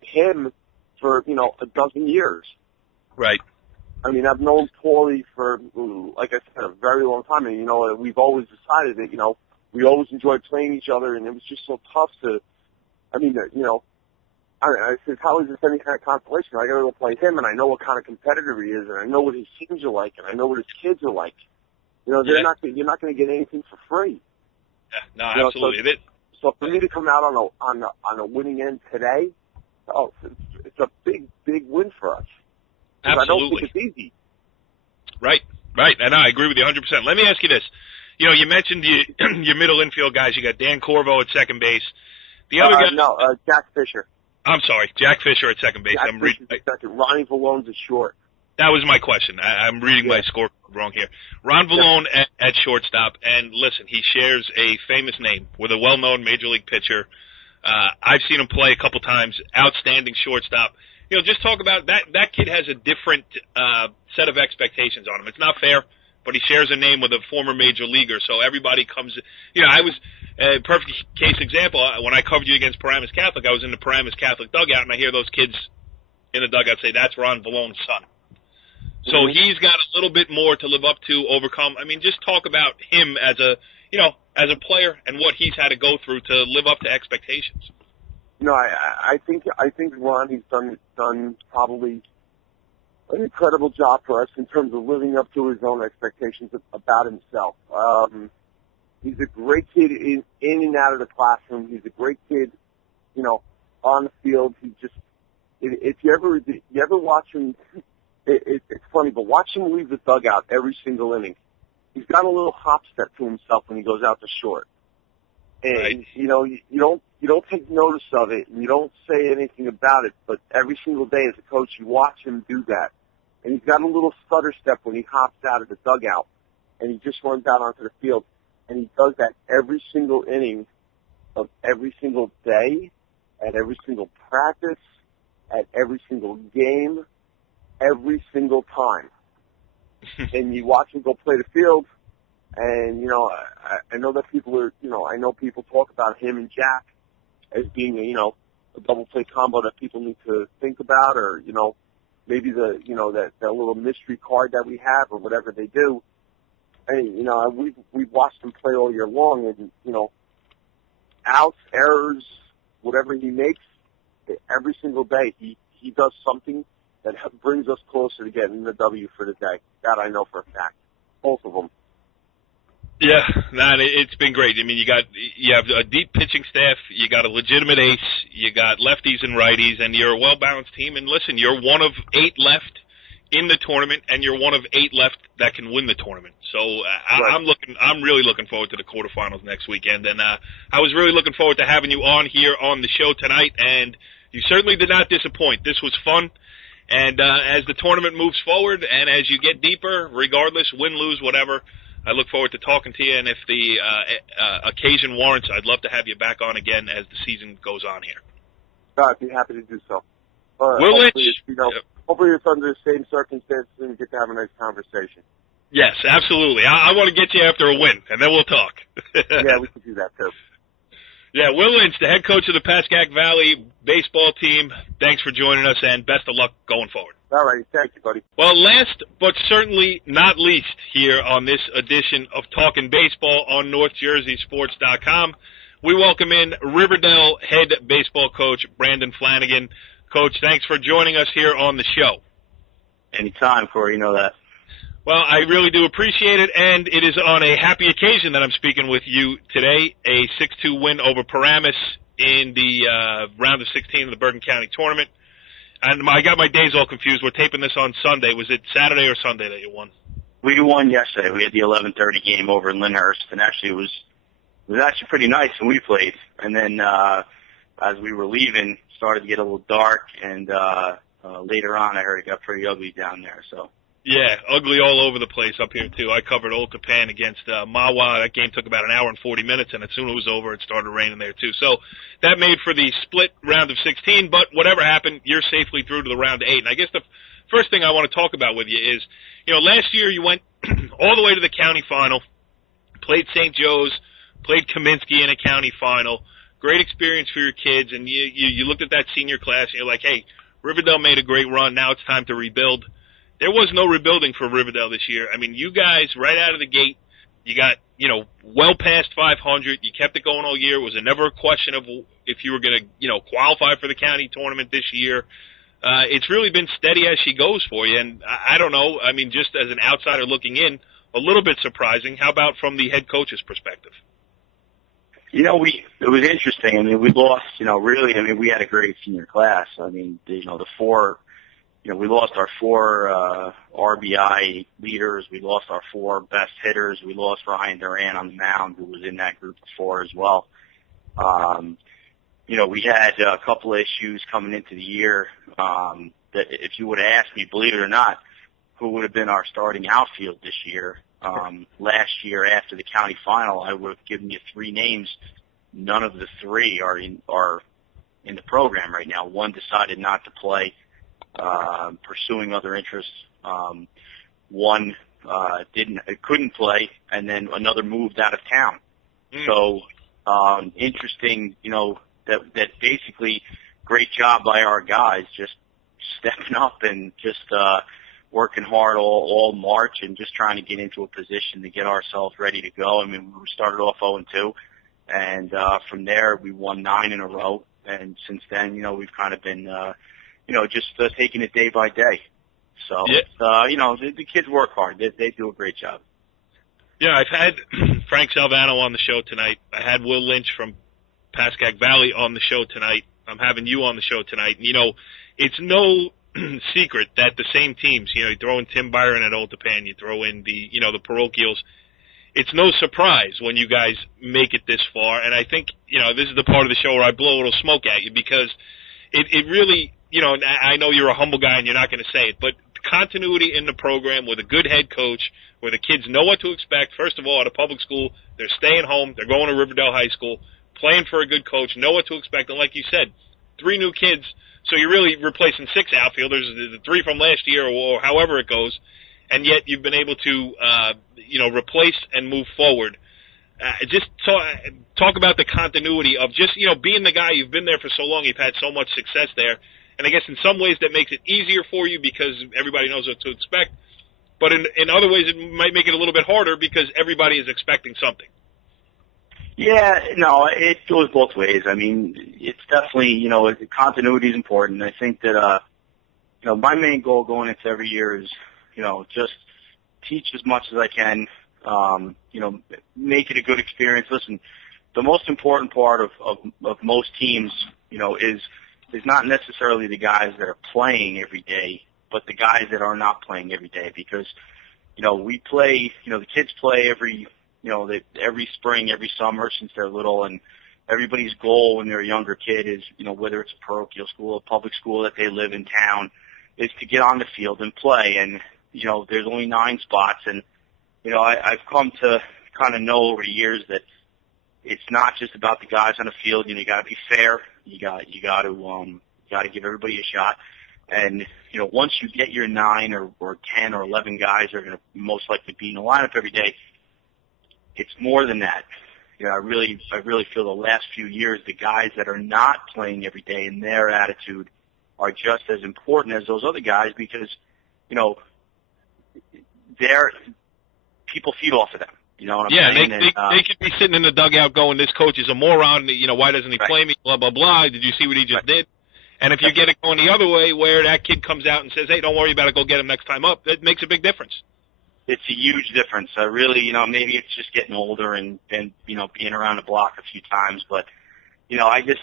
him for, a dozen years. Right. I mean, I've known Paulie for, like I said, a very long time. And, we've always decided that, we always enjoyed playing each other, and it was just so tough to, I said, how is this any kind of consolation? I got to go play him, and I know what kind of competitor he is, and I know what his teams are like, and I know what his kids are like. You're not going to get anything for free. Yeah, no, absolutely. So for me to come out on a winning end today, it's a big win for us. Absolutely. I don't think it's easy. Right. And I agree with you 100%. Let me ask you this. You mentioned your middle infield guys. You got Dan Corvo at second base. The other guy. Jack Fisher. I'm sorry, Jack Fisher at second base. I'm reading second. Ronnie Vallone's a short. That was my question. I'm reading my score wrong here. Ron Vallone at shortstop, and listen, he shares a famous name with a well-known major league pitcher. I've seen him play a couple times. Outstanding shortstop. Just talk about that. That kid has a different set of expectations on him. It's not fair, but he shares a name with a former major leaguer, so everybody comes. I was a perfect case example. When I covered you against Paramus Catholic, I was in the Paramus Catholic dugout, and I hear those kids in the dugout say, "That's Ron Vallone's son." So he's got a little bit more to live up to, overcome. I mean, just talk about him as a player and what he's had to go through to live up to expectations. I think Ronnie's done probably an incredible job for us in terms of living up to his own expectations about himself. He's a great kid in and out of the classroom. He's a great kid, on the field. He just, if you ever watch him, it's funny, but watch him leave the dugout every single inning. He's got a little hop step to himself when he goes out to short. And, right. you don't take notice of it, and you don't say anything about it, but every single day as a coach, you watch him do that. And he's got a little stutter step when he hops out of the dugout, and he just runs out onto the field. And he does that every single inning of every single day, at every single practice, at every single game, every single time. And you watch him go play the field, and, I know that people are, I know people talk about him and Jack as being, a double play combo that people need to think about, or, maybe that little mystery card that we have, or whatever they do. And, we've watched him play all year long, and, outs, errors, whatever he makes, every single day he does something that brings us closer to getting the W for the day. That I know for a fact. Both of them. Yeah, it's been great. I mean, you have a deep pitching staff, you got a legitimate ace, you got lefties and righties, and you're a well-balanced team. And listen, you're one of 8 left in the tournament, and you're one of 8 left that can win the tournament. So right. I'm really looking forward to the quarterfinals next weekend, and I was really looking forward to having you on here on the show tonight, and you certainly did not disappoint. This was fun, and as the tournament moves forward, and as you get deeper, regardless, win, lose, whatever, I look forward to talking to you, and if the occasion warrants, I'd love to have you back on again as the season goes on here. I'd be happy to do so. Will Lynch, hopefully it's under the same circumstances and we get to have a nice conversation. Yes, absolutely. I want to get you after a win, and then we'll talk. Yeah, we can do that too. Yeah, Will Lynch, the head coach of the Pascack Valley baseball team, thanks for joining us, and best of luck going forward. All right, thank you, buddy. Well, last but certainly not least here on this edition of Talkin' Baseball on NorthJerseySports.com, we welcome in Riverdale head baseball coach Brandon Flanagan. Coach, thanks for joining us here on the show. Anytime, Corey, you know that. Well, I really do appreciate it, and it is on a happy occasion that I'm speaking with you today, a 6-2 win over Paramus in the round of 16 of the Bergen County tournament. And I got my days all confused. We're taping this on Sunday. Was it Saturday or Sunday that you won? We won yesterday. We had the 11:30 game over in Lyndhurst, and actually it was actually pretty nice when we played. And then as we were leaving, it started to get a little dark, and later on I heard it got pretty ugly down there. So Yeah, ugly all over the place up here, too. I covered Old Capan against Mawa. That game took about an hour and 40 minutes, and as soon as it was over, it started raining there, too. So that made for the split round of 16, but whatever happened, you're safely through to the round of 8. And I guess the first thing I want to talk about with you is, last year you went all the way to the county final, played St. Joe's, played Kaminsky in a county final. Great experience for your kids, and you looked at that senior class, and you're like, hey, Riverdale made a great run. Now it's time to rebuild. There was no rebuilding for Riverdale this year. I mean, you guys, right out of the gate, you got, well past 500. You kept it going all year. It was never a question of if you were going to, qualify for the county tournament this year. It's really been steady as she goes for you. And I don't know, I mean, just as an outsider looking in, a little bit surprising. How about from the head coach's perspective? It was interesting. I mean, we lost, we had a great senior class. I mean, we lost our 4 RBI leaders. We lost our 4 best hitters. We lost Ryan Duran on the mound, who was in that group before as well. We had a couple of issues coming into the year that if you would have asked me, believe it or not, who would have been our starting outfield this year, last year after the county final, I would have given you 3 names. None of the 3 are in the program right now. One decided not to play, pursuing other interests. One couldn't play, and then another moved out of town. So interesting, that basically great job by our guys, just stepping up and just working hard all March and just trying to get into a position to get ourselves ready to go. I mean, we started off 0-2, and from there we won 9 in a row, and since then, we've kind of been just taking it day by day. So, the kids work hard. They do a great job. Yeah, I've had Frank Salvano on the show tonight. I had Will Lynch from Pascack Valley on the show tonight. I'm having you on the show tonight. It's no secret that the same teams, you throw in Tim Byron at Old Tapan, you throw in the parochials. It's no surprise when you guys make it this far. And I think, this is the part of the show where I blow a little smoke at you because it really, I know you're a humble guy and you're not going to say it, but continuity in the program with a good head coach where the kids know what to expect. First of all, at a public school, they're staying home, they're going to Riverdale High School, playing for a good coach, know what to expect. And like you said, 3 new kids, so you're really replacing 6 outfielders, the 3 from last year or however it goes, and yet you've been able to, replace and move forward. Just talk about the continuity of just, being the guy. You've been there for so long, you've had so much success there. And I guess in some ways that makes it easier for you because everybody knows what to expect. But in other ways it might make it a little bit harder because everybody is expecting something. Yeah, no, it goes both ways. I mean, it's definitely, continuity is important. I think that, my main goal going into every year is, just teach as much as I can, make it a good experience. Listen, the most important part of most teams, is not necessarily the guys that are playing every day, but the guys that are not playing every day because, we play, the kids play every spring, every summer since they're little, and everybody's goal when they're a younger kid is, whether it's a parochial school, a public school that they live in town, is to get on the field and play. And, there's only 9 spots, and, I've come to kind of know over the years that it's not just about the guys on the field. You got to be fair. You got to give everybody a shot. And, once you get your 9 or 10 or 11 guys that are going to most likely be in the lineup every day, it's more than that. I really feel the last few years, the guys that are not playing every day and their attitude are just as important as those other guys because, people feed off of them. You know what I'm saying? They could be sitting in the dugout going, this coach is a moron, why doesn't he play me, blah, blah, blah. Did you see what he just did? And if you get it going the other way where that kid comes out and says, hey, don't worry about it, go get him next time up, that makes a big difference. It's a huge difference. I really, maybe it's just getting older and being around the block a few times, but, I just,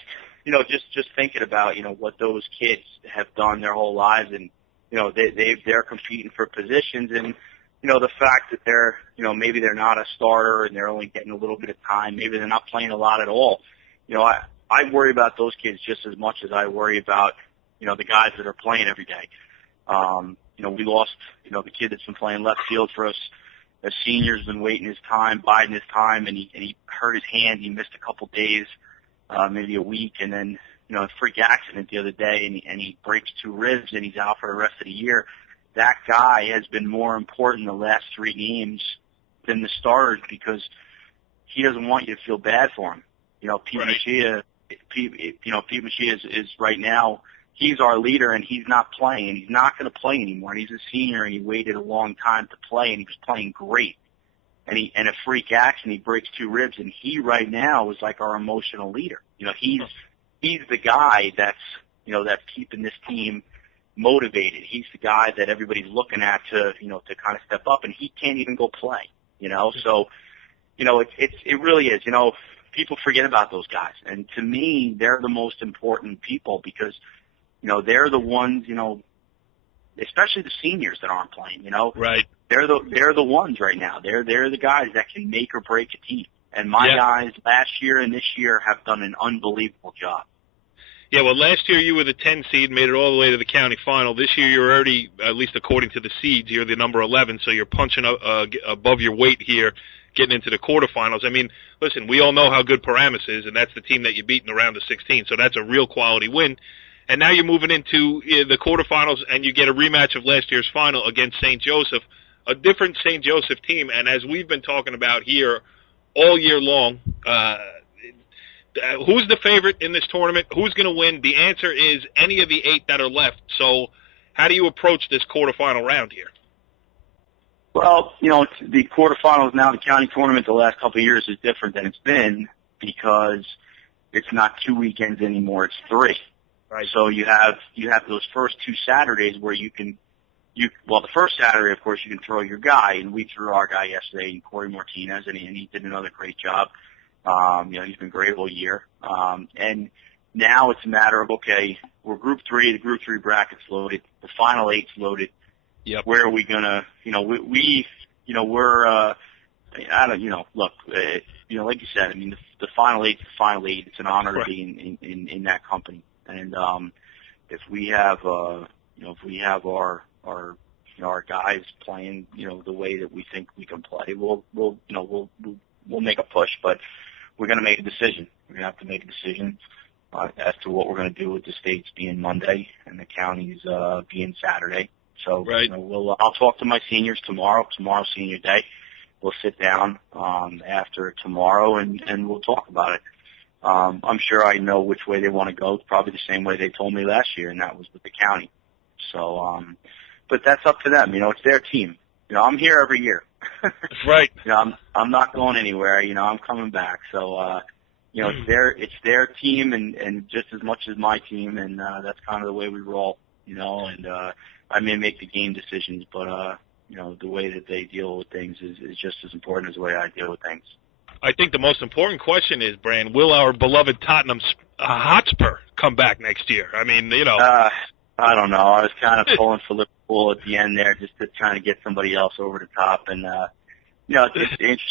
just thinking about, what those kids have done their whole lives and, they're competing for positions and, the fact that they're, maybe they're not a starter and they're only getting a little bit of time, maybe they're not playing a lot at all. I worry about those kids just as much as I worry about, the guys that are playing every day. we lost, the kid that's been playing left field for us. A senior's been waiting his time, biding his time, and he hurt his hand. He missed a couple days, maybe a week, and then, a freak accident the other day, and he breaks 2 ribs, and he's out for the rest of the year. That guy has been more important the last 3 games than the starters because he doesn't want you to feel bad for him. Pete Machia, Pete Machia is right now, he's our leader, and he's not playing, and he's not going to play anymore. And he's a senior, and he waited a long time to play, and he was playing great. And a freak action, he breaks 2 ribs, and he right now is like our emotional leader. He's the guy that's keeping this team motivated. He's the guy that everybody's looking at to kind of step up, and he can't even go play. So it really is. People forget about those guys, and to me, they're the most important people because they're the ones, especially the seniors that aren't playing. Right. They're the ones right now. They're the guys that can make or break a team. And my guys last year and this year have done an unbelievable job. Yeah, well, last year you were the 10 seed, made it all the way to the county final. This year you're already, at least according to the seeds, you're the number 11, so you're punching above your weight here, getting into the quarterfinals. I mean, listen, we all know how good Paramus is, and that's the team that you beat in the round of 16, so that's a real quality win. And now you're moving into the quarterfinals, and you get a rematch of last year's final against St. Joseph, a different St. Joseph team. And as we've been talking about here all year long, who's the favorite in this tournament? Who's going to win? The answer is any of the 8 that are left. So how do you approach this quarterfinal round here? Well, the quarterfinals now, the county tournament the last couple of years is different than it's been because it's not 2 weekends anymore, it's 3. Right. So you have those first 2 Saturdays where the first Saturday, of course, you can throw your guy, and we threw our guy yesterday, Corey Martinez, and he did another great job. He's been great all year. And now it's a matter of, okay, we're Group 3, the Group 3 bracket's loaded, the Final 8's loaded. Yep. Where are we gonna, look, like you said, I mean, the Final 8's the Final 8. It's an honor to be in that company. And, if we have our guys playing, the way that we think we can play, we'll make a push, but we're going to make a decision. We're going to have to make a decision as to what we're going to do with the states being Monday and the counties being Saturday. So I'll talk to my seniors tomorrow. Tomorrow's senior day. We'll sit down after tomorrow and we'll talk about it. I'm sure I know which way they want to go. It's probably the same way they told me last year, and that was with the county. So, but that's up to them. It's their team. I'm here every year. Right. I'm not going anywhere. I'm coming back. So, it's their team and just as much as my team, and that's kind of the way we roll. And I may make the game decisions, but the way that they deal with things is just as important as the way I deal with things. I think the most important question is, Bran, will our beloved Tottenham Hotspur come back next year? I mean, I don't know. I was kind of pulling for Liverpool at the end there just to try to get somebody else over the top. And, it's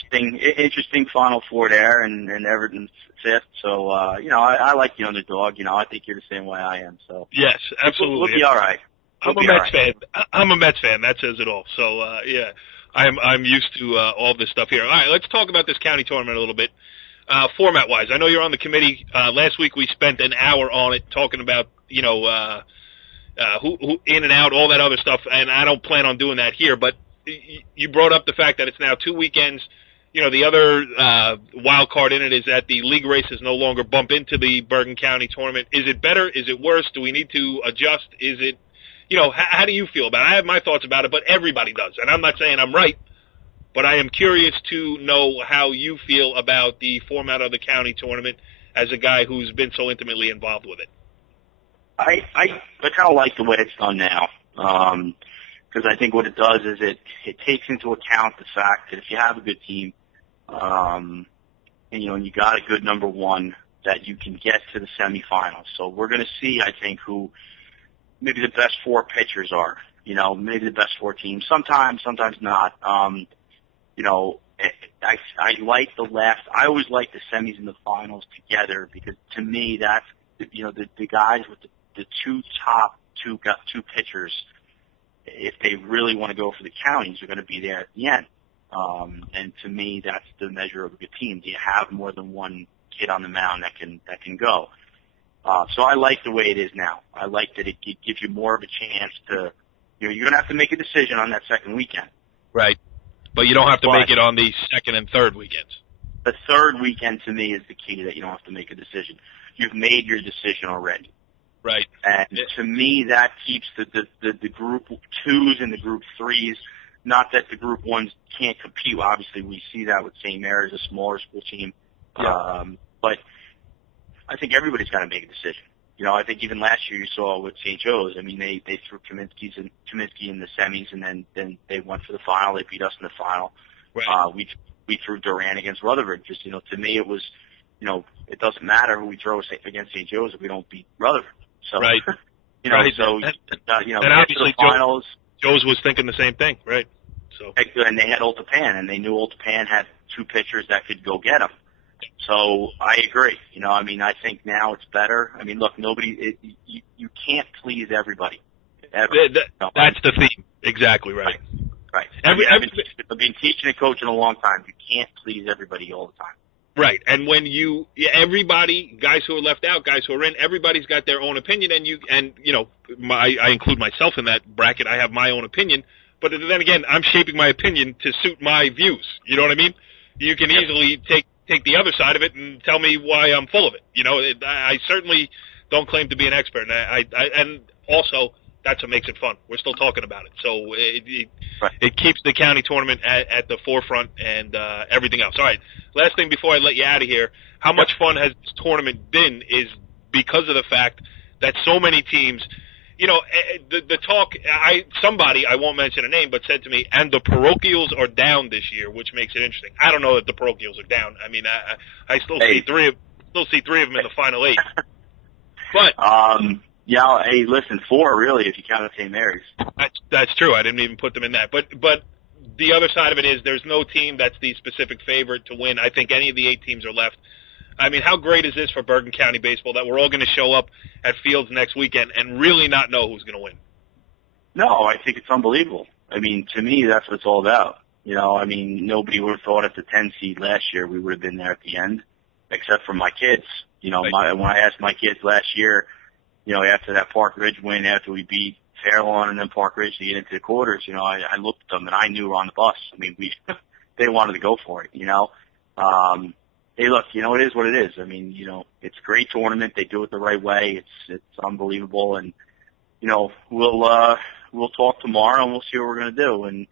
interesting Final Four there, and Everton's 5th. So, I like the underdog. I think you're the same way I am. So yes, absolutely. We'll be all right. I'm a Mets fan. I'm a Mets fan. That says it all. So, I'm used to all this stuff here. All right, let's talk about this county tournament a little bit. Format-wise, I know you're on the committee. Last week we spent an hour on it talking about, who in and out, all that other stuff, and I don't plan on doing that here. But you brought up the fact that it's now 2 weekends. The other wild card in it is that the league races no longer bump into the Bergen County tournament. Is it better? Is it worse? Do we need to adjust? Is it, how do you feel about it? I have my thoughts about it, but everybody does. And I'm not saying I'm right, but I am curious to know how you feel about the format of the county tournament as a guy who's been so intimately involved with it. I kind of like the way it's done now, because I think what it does is it takes into account the fact that if you have a good team, and you got a good number 1, that you can get to the semifinals. So we're going to see, I think, who maybe the best 4 pitchers are. Maybe the best 4 teams. Sometimes not. I like the last. I always like the semis and the finals together because to me that's the guys with the 2 top 2 pitchers if they really want to go for the counties, they're going to be there at the end. And to me, that's the measure of a good team. Do you have more than one kid on the mound that can go? So I like the way it is now. I like that it gives you more of a chance to, you're going to have to make a decision on that second weekend. Right. But you don't have to make it on the second and third weekends. The third weekend, to me, is the key, that you don't have to make a decision. You've made your decision already. Right. And to me, that keeps the group twos and the group threes. Not that the group ones can't compete. Obviously, we see that with St. Mary's, a smaller school team. Yeah. But I think everybody's got to make a decision. I think even last year you saw with St. Joe's. I mean, they threw Kaminsky in the semis, and then they went for the final. They beat us in the final. Right. We threw Durant against Rutherford. Just to me, it was it doesn't matter who we throw against St. Joe's if we don't beat Rutherford. So right. Right. So and obviously finals. Joe's was thinking the same thing, right? So and they had Old Japan, and they knew Old Japan had two pitchers that could go get them. So I agree. I think now it's better. I mean, look, you can't please everybody. Ever. That's the theme. Exactly right. Right. I've been teaching and coaching a long time. You can't please everybody all the time. Right. And when everybody, guys who are left out, guys who are in, everybody's got their own opinion, I include myself in that bracket. I have my own opinion, but then again, I'm shaping my opinion to suit my views. You know what I mean? You can easily take the other side of it and tell me why I'm full of it. I certainly don't claim to be an expert, and also that's what makes it fun. We're still talking about it, so it keeps the county tournament at the forefront and everything else. All right, last thing before I let you out of here, how much fun has this tournament been is because of the fact that so many teams, the talk, somebody, I won't mention a name, but said to me, and the parochials are down this year, which makes it interesting. I don't know that the parochials are down. I mean, I still see three of them in the final eight. But yeah, hey, listen, 4 really if you count St. Mary's. That's true. I didn't even put them in that. But the other side of it is there's no team that's the specific favorite to win. I think any of the 8 teams are left. I mean, how great is this for Bergen County baseball that we're all going to show up at Fields next weekend and really not know who's going to win? No, I think it's unbelievable. I mean, to me, that's what it's all about. Nobody would have thought at the 10 seed last year we would have been there at the end, except for my kids. When I asked my kids last year, after that Park Ridge win, after we beat Fairlawn and then Park Ridge to get into the quarters, I looked at them and I knew we were on the bus. I mean, they wanted to go for it, Hey, look, it is what it is. I mean, it's a great tournament. They do it the right way. It's unbelievable. And, we'll talk tomorrow and we'll see what we're going to do. And,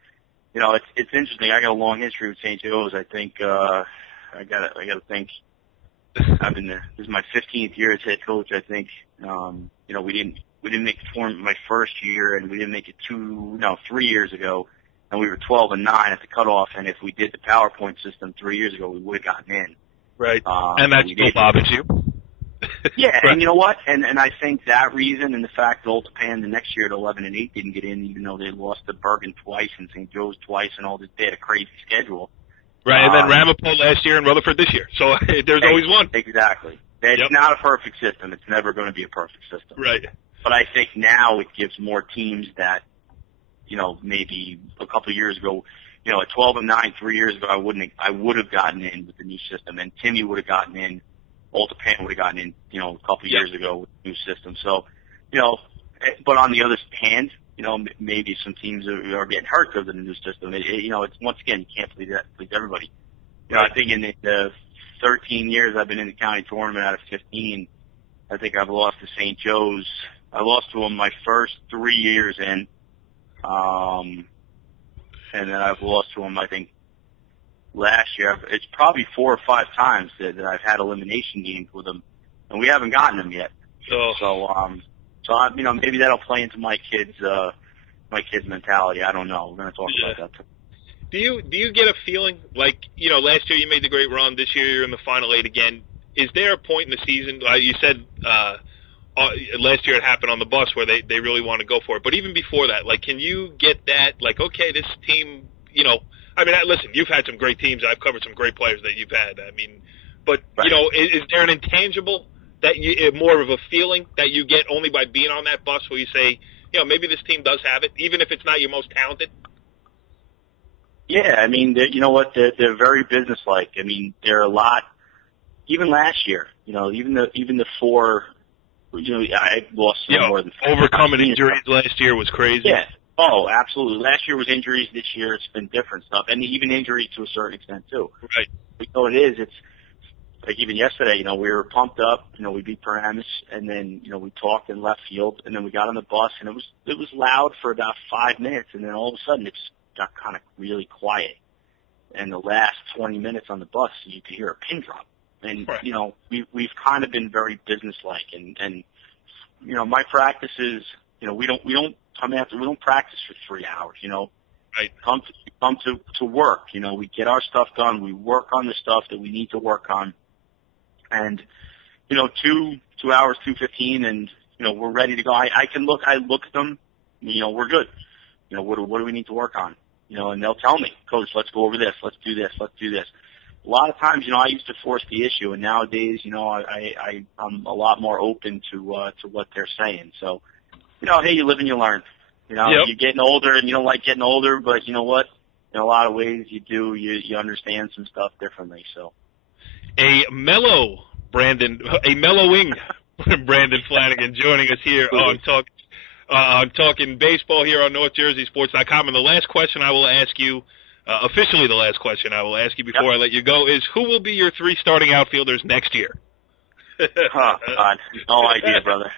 it's interesting. I got a long history with St. Joe's. I think, I got to think. I've been there. This is my 15th year as head coach. I think, we didn't make the tournament my first year, and we didn't make it 3 years ago, and we were 12-9 at the cutoff. And if we did the PowerPoint system 3 years ago, we would have gotten in. Right. And that still bothers you. Yeah, right. And you know what? And I think that reason and the fact that Old Japan the next year at 11-8 didn't get in, even though they lost to Bergen twice and St. Joe's twice, and they had a crazy schedule. Right, and then Ramapo last year and Rutherford this year. So there's always one. Exactly. It's not a perfect system. It's never going to be a perfect system. Right. But I think now it gives more teams that, maybe a couple of years ago, at 12-9 3 years ago, I would have gotten in with the new system, and Timmy would have gotten in. Old Japan would have gotten in, a couple of years ago with the new system. So, but on the other hand, maybe some teams are getting hurt because of the new system. It's once again, you can't please everybody. I think in the 13 years I've been in the county tournament out of 15, I think I've lost to St. Joe's. I lost to them my first 3 years in, and then I've lost to them, I think, last year. It's probably 4 or 5 times that I've had elimination games with them, and we haven't gotten them yet. Oh. So maybe that'll play into my kids' mentality. I don't know. We're going to talk about that too. Do you get a feeling like, last year you made the great run, this year you're in the final 8 again. Is there a point in the season, you said last year it happened on the bus where they really want to go for it, but even before that, like, can you get that, like, okay, this team, listen, you've had some great teams. I've covered some great players that you've had. But, right. Is there an intangible that more of a feeling that you get only by being on that bus where you say, maybe this team does have it, even if it's not your most talented? Yeah, I mean, you know what? They're very businesslike. I mean, they're a lot. Even last year, even the 4. I lost more than 4. Overcoming injuries last year was crazy. Yeah. Oh, absolutely. Last year was injuries. This year it's been different stuff, and even injuries to a certain extent too. Right. It is. It's like even yesterday. We were pumped up. We beat Paramus, and then we talked in left field, and then we got on the bus, and it was loud for about 5 minutes, and then all of a sudden it just got kind of really quiet. And the last 20 minutes on the bus, you could hear a pin drop. And, right. We've kind of been very businesslike, and my practice is, we don't practice for 3 hours, Right. Come to work, we get our stuff done, we work on the stuff that we need to work on, and, 2 hours, 2:15, and, we're ready to go. I look at them, we're good. What do we need to work on? And they'll tell me, Coach, let's go over this, let's do this. A lot of times, I used to force the issue, and nowadays, I'm a lot more open to what they're saying. So, hey, you live and you learn. Yep. You're getting older, and you don't like getting older, but you know what? In a lot of ways, you do. You understand some stuff differently. So, a mellowing Brandon Flanagan joining us here on Talkin Baseball here on NorthJerseySports.com. And the last question I will ask you. Officially the last question I will ask you before I let you go is, who will be your 3 starting outfielders next year? Oh, God. No idea, brother.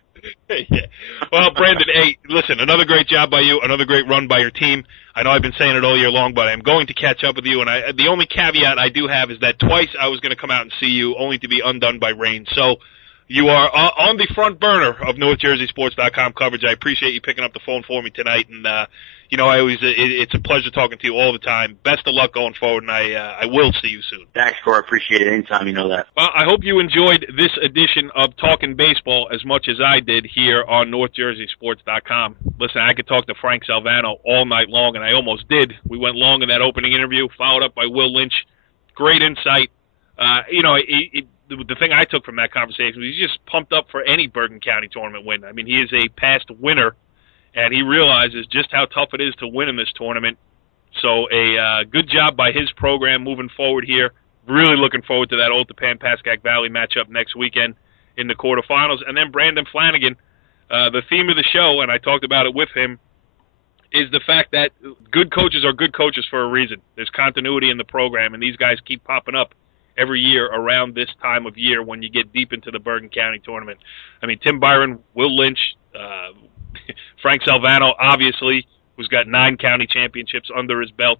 Yeah. Well, Brandon, hey, listen, another great job by you, another great run by your team. I know I've been saying it all year long, but I'm going to catch up with you, and the only caveat I do have is that twice I was going to come out and see you, only to be undone by rain. So you are on the front burner of NorthJerseySports.com coverage. I appreciate you picking up the phone for me tonight, and it's a pleasure talking to you all the time. Best of luck going forward, and I will see you soon. Thanks, Corey. Appreciate it. Anytime, you know that. Well, I hope you enjoyed this edition of Talkin' Baseball as much as I did here on NorthJerseySports.com. Listen, I could talk to Frank Salvano all night long, and I almost did. We went long in that opening interview, followed up by Will Lynch. Great insight. The thing I took from that conversation was he's just pumped up for any Bergen County tournament win. I mean, he is a past winner, and he realizes just how tough it is to win in this tournament. So a good job by his program moving forward here. Really looking forward to that Old Tapan Pascack Valley matchup next weekend in the quarterfinals. And then Brandon Flanagan, the theme of the show, and I talked about it with him, is the fact that good coaches are good coaches for a reason. There's continuity in the program, and these guys keep popping up every year around this time of year when you get deep into the Bergen County tournament. I mean, Tim Byron, Will Lynch, Frank Salvano, obviously, who's got 9 county championships under his belt.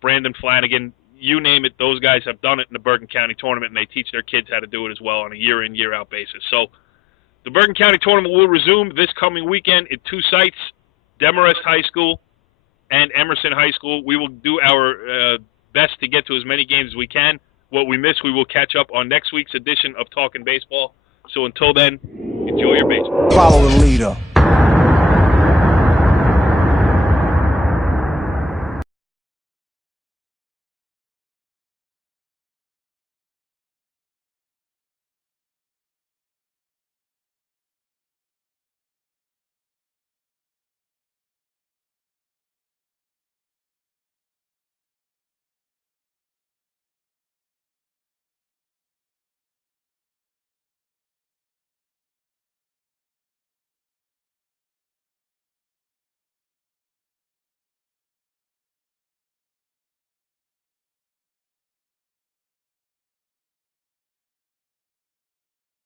Brandon Flanagan, you name it, those guys have done it in the Bergen County tournament, and they teach their kids how to do it as well on a year-in, year-out basis. So the Bergen County tournament will resume this coming weekend at 2 sites, Demarest High School and Emerson High School. We will do our best to get to as many games as we can. What we miss, we will catch up on next week's edition of Talkin' Baseball. So until then, enjoy your baseball. Follow the leader.